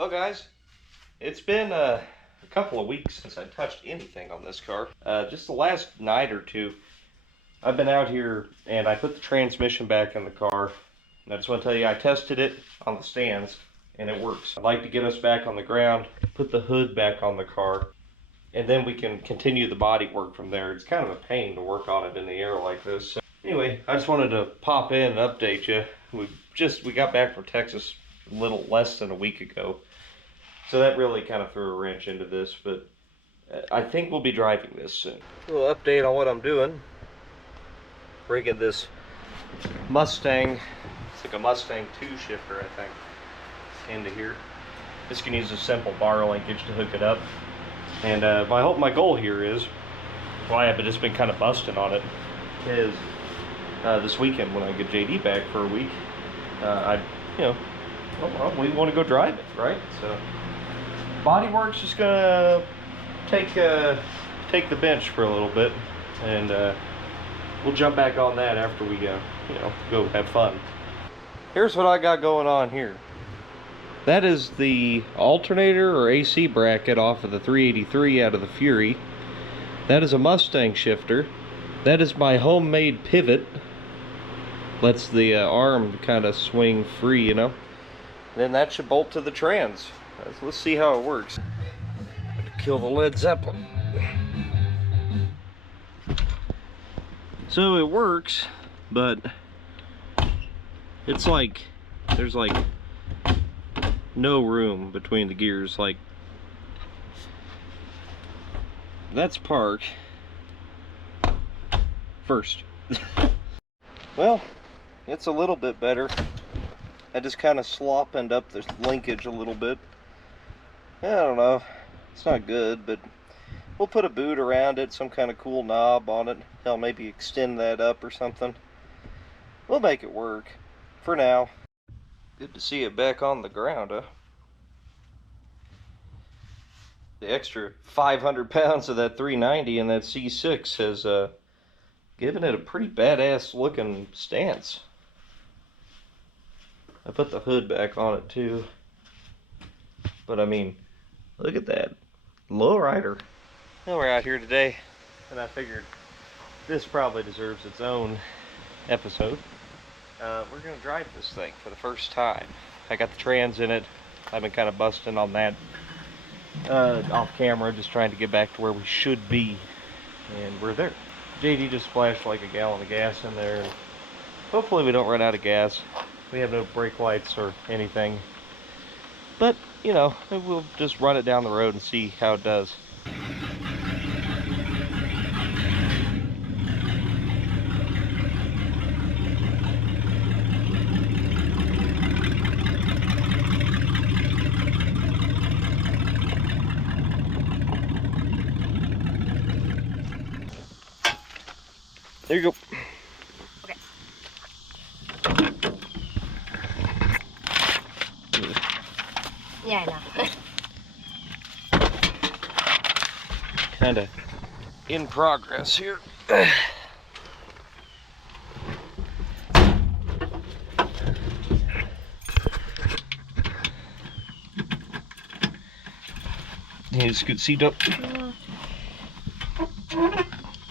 Well guys, it's been a couple of weeks since I touched anything on this car. Just the last night or two, I've been out here and I put the transmission back in the car. And I just want to tell you, I tested it on the stands and it works. I'd like to get us back on the ground, put the hood back on the car, and then we can continue the body work from there. It's kind of a pain to work on it in the air like this. So anyway, I just wanted to pop in and update you. We got back from Texas a little less than a week ago. So that really kind of threw a wrench into this, but I think we'll be driving this soon. A little update on what I'm doing. Bringing this Mustang, it's like a Mustang 2 shifter, I think, into here. This can use a simple bar linkage to hook it up. And my goal here is, why I've just been kind of busting on it, is this weekend when I get JD back for a week, we want to go drive it, right? So bodywork's just gonna take the bench for a little bit, and we'll jump back on that after we go have fun. Here's what I got going on here. That is the alternator or AC bracket off of the 383 out of the Fury. That is a Mustang shifter. That is my homemade pivot. Lets the arm kind of swing free, you know. Then that should bolt to the trans. Let's see how it works. Kill the Led Zeppelin. So it works, but it's like there's like no room between the gears. Like, that's park first. Well, it's a little bit better. I just kind of sloppened up the linkage a little bit. I don't know, it's not good, but we'll put a boot around it, some kind of cool knob on it. Hell, maybe extend that up or something. We'll make it work for now. Good to see it back on the ground, huh? The extra 500 pounds of that 390 and that C6 has given it a pretty badass looking stance. I put the hood back on it too, but I mean, look at that lowrider. Well, we're out here today, and I figured this probably deserves its own episode. We're gonna drive this thing for the first time. I got the trans in it. I've been kind of busting on that off camera, just trying to get back to where we should be, and we're there. JD just splashed like a gallon of gas in there. Hopefully we don't run out of gas. We have no brake lights or anything, but you know, we'll just run it down the road and see how it does. There you go. Okay. Yeah, I know. Kind of in progress here. Need a scoot seat up.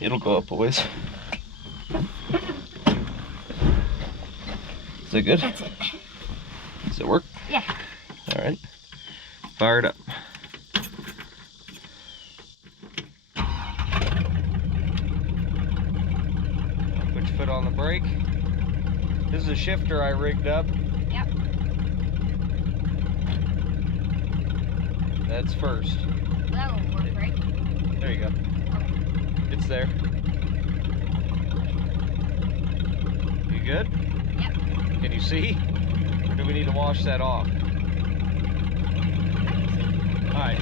It'll go up a ways. Is that good? That's it. Does it work? Yeah. All right. Fire it up. Put your foot on the brake. This is a shifter I rigged up. Yep. That's first. That won't work, right? There you go. Okay. It's there. You good? Yep. Can you see? Or do we need to wash that off? All right.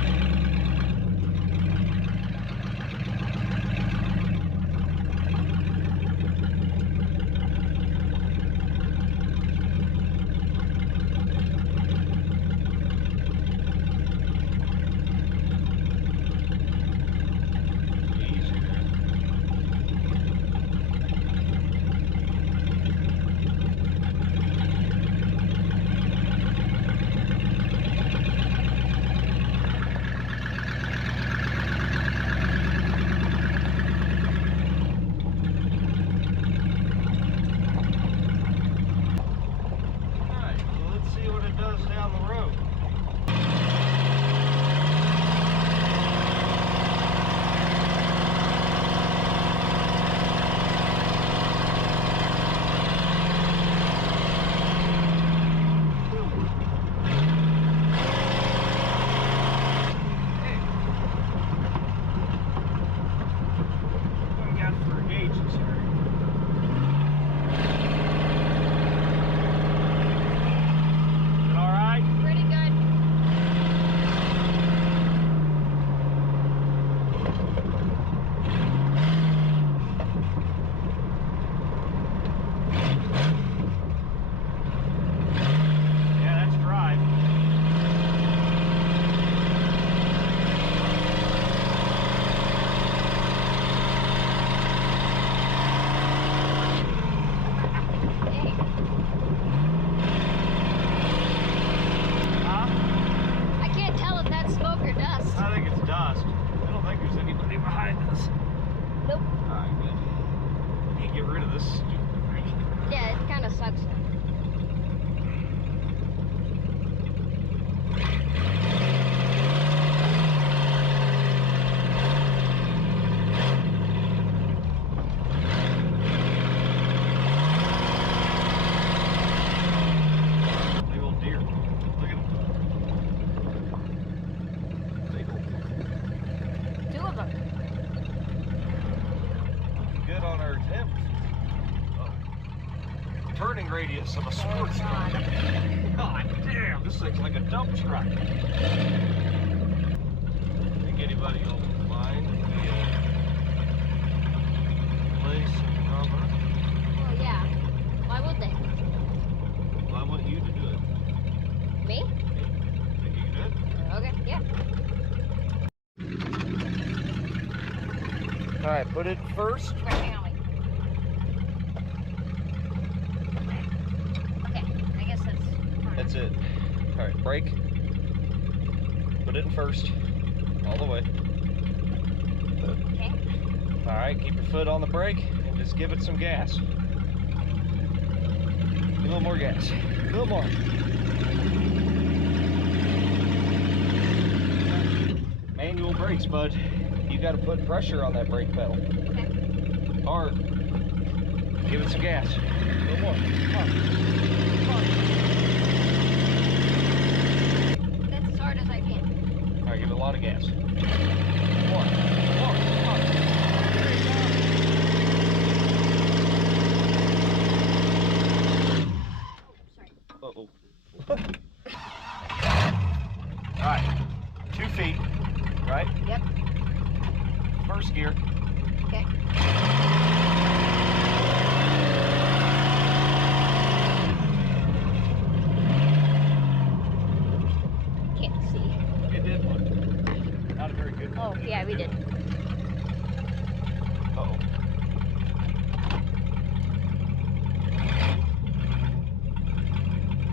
this stupid brake. Yeah, it kind of sucks now. Big old deer. Look at him. Big old. 2 of them. Looking good on our temps. Turning radius of a sports car. God damn, this thing's like a dump truck. I think anybody will mind if we lay some rubber. Oh, yeah. Why would they? Well, I want you to do it. Me? Think you can do it? Okay, yeah. Alright, put it first. Right, hang on, wait. Okay, I guess that's fine. That's it. Alright, brake. Put it in first. All the way. Okay. Alright, keep your foot on the brake and just give it some gas. A little more gas. A little more. Manual brakes, bud. You got to put pressure on that brake pedal. Okay. Hard. Give it some gas. A little more. Come on. Come on. That's as hard as I can. Alright, give it a lot of gas. More. More. Come on. There you go. Sorry. Uh-oh. Alright. 2 feet. Right? Yep. First gear. Okay. Can't see. It did one. Not a very good one. Oh, yeah, we did. Uh-oh.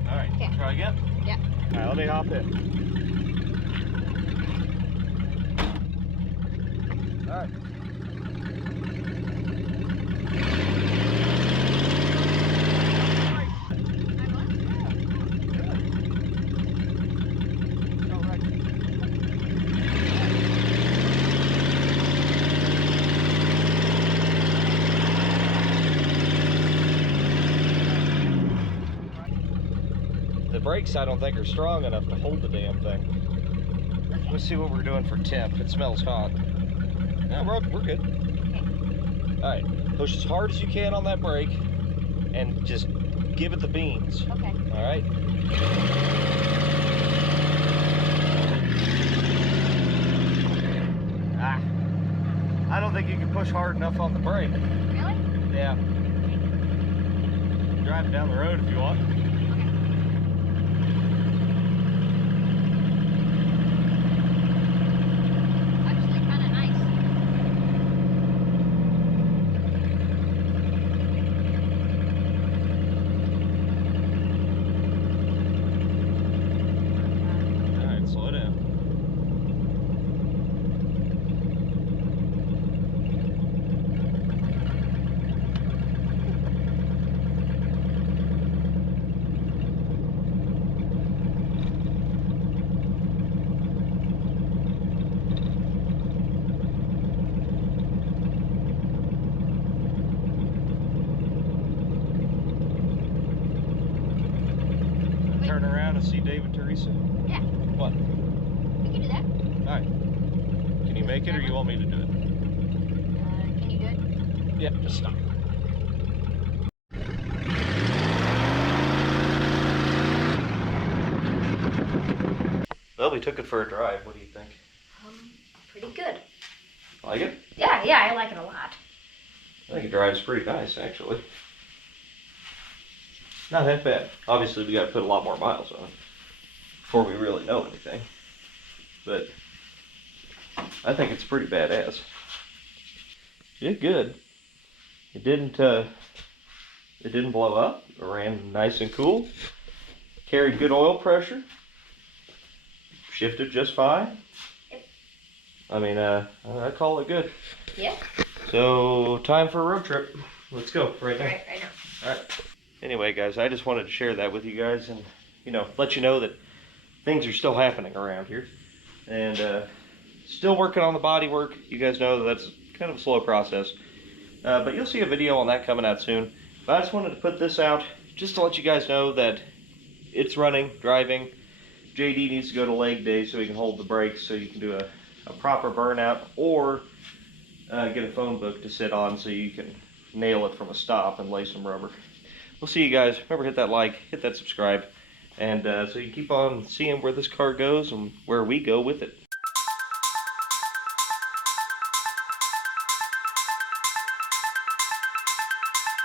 Alright, Okay. try again? Yeah. Alright, let me hop in. Alright. The brakes, I don't think, are strong enough to hold the damn thing. Let's see what we're doing for temp. It smells hot. No, we're good. Alright, push as hard as you can on that brake and just give it the beans. Okay. Alright? Ah. I don't think you can push hard enough on the brake. Really? Yeah. Drive it down the road if you want. Actually, kind of nice. Alright, slow down. Wait. Turn around and see Dave and Teresa. Yeah. What? We can do that. Alright. Can you make it or you want me to do it? Can you do it? Yeah, just stop. Well, we took it for a drive. What do you think? Pretty good. Like it? Yeah, I like it a lot. I think it drives pretty nice, actually. Not that bad. Obviously, we got to put a lot more miles on it before we really know anything. But I think it's pretty badass. It did good. It didn't blow up. It ran nice and cool. Carried good oil pressure. Shifted just fine. I mean, I call it good. Yeah. So, time for a road trip. Let's go right now. Right now. All right. Anyway, guys, I just wanted to share that with you guys and, let you know that things are still happening around here. And still working on the body work. You guys know that that's kind of a slow process. But you'll see a video on that coming out soon. But I just wanted to put this out just to let you guys know that it's running, driving. JD needs to go to leg day so he can hold the brakes so you can do a proper burnout, or get a phone book to sit on so you can nail it from a stop and lay some rubber. We'll see you guys. Remember, hit that like, hit that subscribe, and so you keep on seeing where this car goes and where we go with it.